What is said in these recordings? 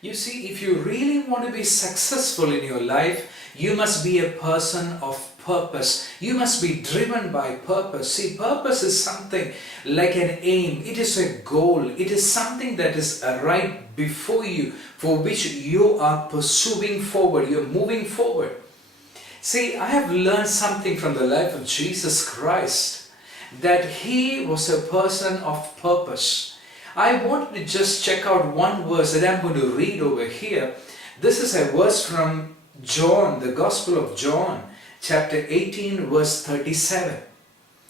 You see, if you really want to be successful in your life, you must be a person of purpose. You must be driven by purpose. See, purpose is something like an aim. It is a goal. It is something that is right before you, for which you are pursuing forward. You're moving forward. See, I have learned something from the life of Jesus Christ, that He was a person of purpose. I wanted to just check out one verse that I'm going to read over here. This is a verse from John, the Gospel of John, chapter 18, verse 37.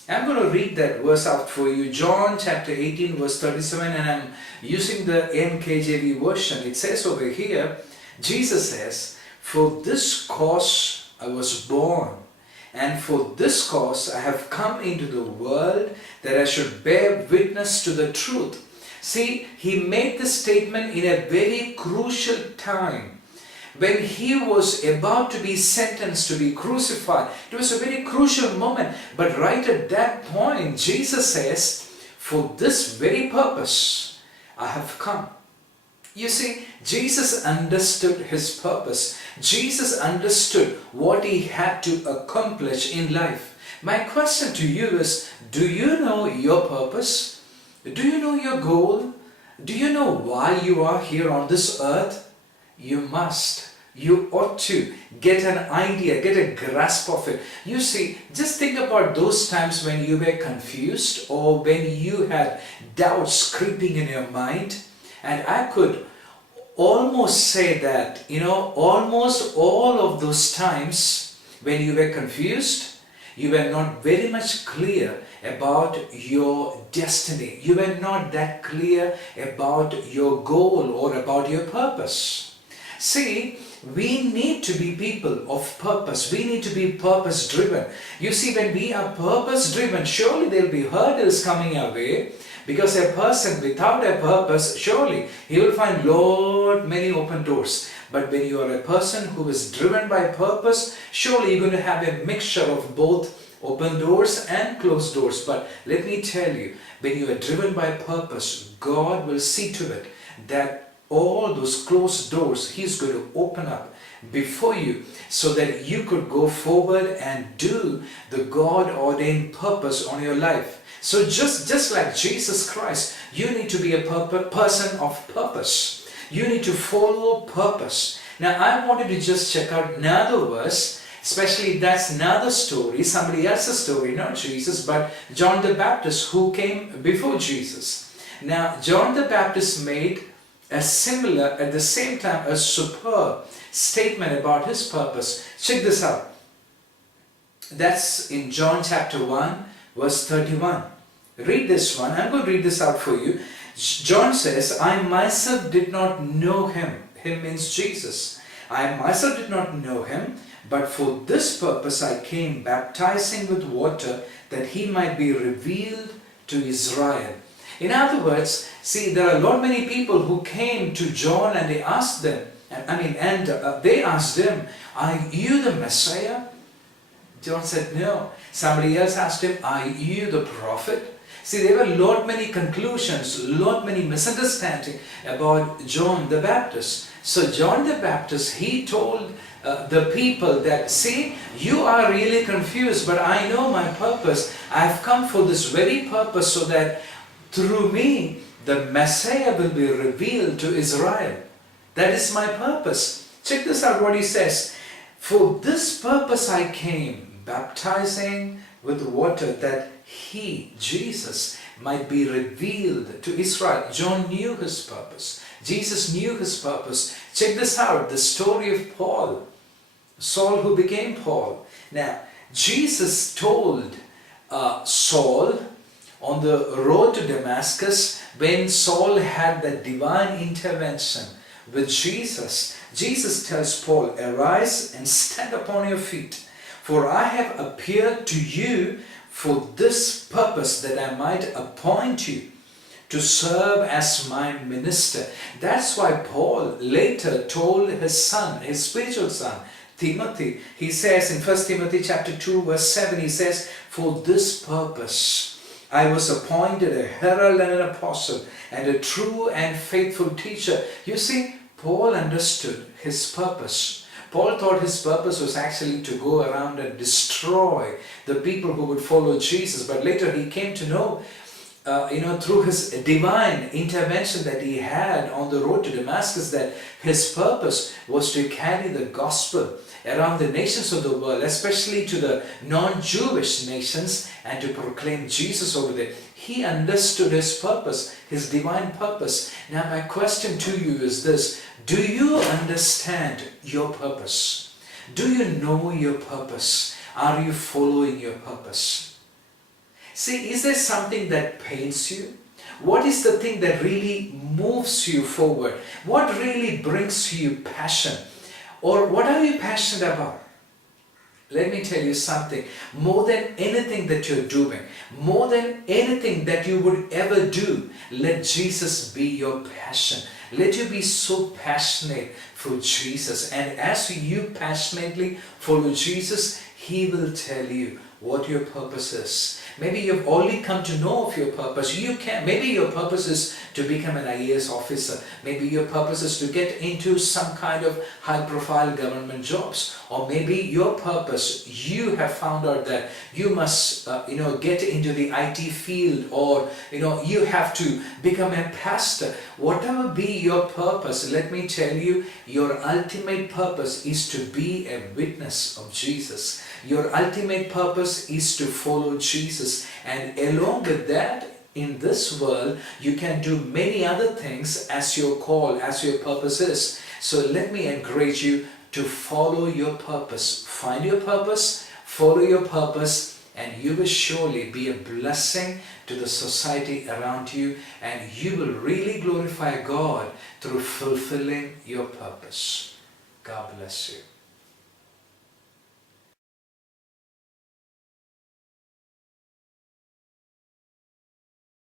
I'm going to read that verse out for you. John chapter 18, verse 37, and I'm using the NKJV version. It says over here, Jesus says, "For this cause I was born, and for this cause I have come into the world, that I should bear witness to the truth." See, He made this statement in a very crucial time, when He was about to be sentenced to be crucified. It was a very crucial moment, but right at that point, Jesus says, "For this very purpose I have come." You see, Jesus understood His purpose. Jesus understood what He had to accomplish in life. My question to you is, do you know your purpose? Do you know your goal? Do you know why you are here on this earth? You must. You ought to get an idea, get a grasp of it. You see, just think about those times when you were confused, or when you had doubts creeping in your mind. And I could almost say that, almost all of those times when you were confused, you were not very much clear about your destiny. You were not that clear about your goal or about your purpose. See, we need to be people of purpose. We need to be purpose driven. You see, when we are purpose driven, surely there will be hurdles coming our way. Because a person without a purpose, surely he will find many open doors. But when you are a person who is driven by purpose, surely you're going to have a mixture of both open doors and closed doors. But let me tell you, when you are driven by purpose, God will see to it that all those closed doors He's going to open up before you, so that you could go forward and do the God-ordained purpose on your life. So just like Jesus Christ, you need to be a person of purpose. You need to follow purpose. Now I wanted to just check out another verse, especially that's another story, somebody else's story, not Jesus, but John the Baptist, who came before Jesus. Now John the Baptist made a similar, at the same time, a superb statement about his purpose. Check this out. That's in John chapter 1, verse 31. Read this one. I'm going to read this out for you. John says, "I myself did not know Him." Him means Jesus. "I myself did not know Him, but for this purpose I came, baptizing with water, that He might be revealed to Israel." In other words, see, there are many people who came to John and they asked them, they asked him, "Are you the Messiah?" John said, "No." Somebody else asked him, "Are you the prophet?" See, there were many conclusions, many misunderstandings about John the Baptist. So John the Baptist, he told the people that, "See, you are really confused, but I know my purpose. I've come for this very purpose, so that through me, the Messiah will be revealed to Israel. That is my purpose." Check this out what he says. "For this purpose I came, baptizing with water, that He, Jesus, might be revealed to Israel." John knew his purpose. Jesus knew his purpose. Check this out, the story of Paul. Saul, who became Paul. Now, Jesus told Saul on the road to Damascus, when Saul had that divine intervention with Jesus, Jesus tells Paul, "Arise and stand upon your feet, for I have appeared to you for this purpose, that I might appoint you to serve as my minister." That's why Paul later told his son, his spiritual son, Timothy, he says in 1 Timothy chapter 2 verse 7, he says, "For this purpose I was appointed a herald and an apostle, and a true and faithful teacher." You see, Paul understood his purpose. Paul thought his purpose was actually to go around and destroy the people who would follow Jesus. But later he came to know, through his divine intervention that he had on the road to Damascus, that his purpose was to carry the gospel around the nations of the world, especially to the non-Jewish nations, and to proclaim Jesus over there. He understood his purpose, his divine purpose. Now my question to you is this: do you understand your purpose? Do you know your purpose? Are you following your purpose? See, is there something that pains you? What is the thing that really moves you forward? What really brings you passion? Or what are you passionate about? Let me tell you something. More than anything that you're doing, more than anything that you would ever do, let Jesus be your passion. Let you be so passionate for Jesus. And as you passionately follow Jesus, He will tell you what your purpose is. Maybe you've already come to know of your purpose. Maybe your purpose is to become an IAS officer. Maybe your purpose is to get into some kind of high-profile government jobs. Or maybe your purpose, you have found out that you must, get into the IT field, or, you have to become a pastor. Whatever be your purpose, let me tell you, your ultimate purpose is to be a witness of Jesus. Your ultimate purpose is to follow Jesus. And along with that, in this world, you can do many other things as your call, as your purpose is. So let me encourage you to follow your purpose. Find your purpose, follow your purpose, and you will surely be a blessing to the society around you, and you will really glorify God through fulfilling your purpose. God bless you.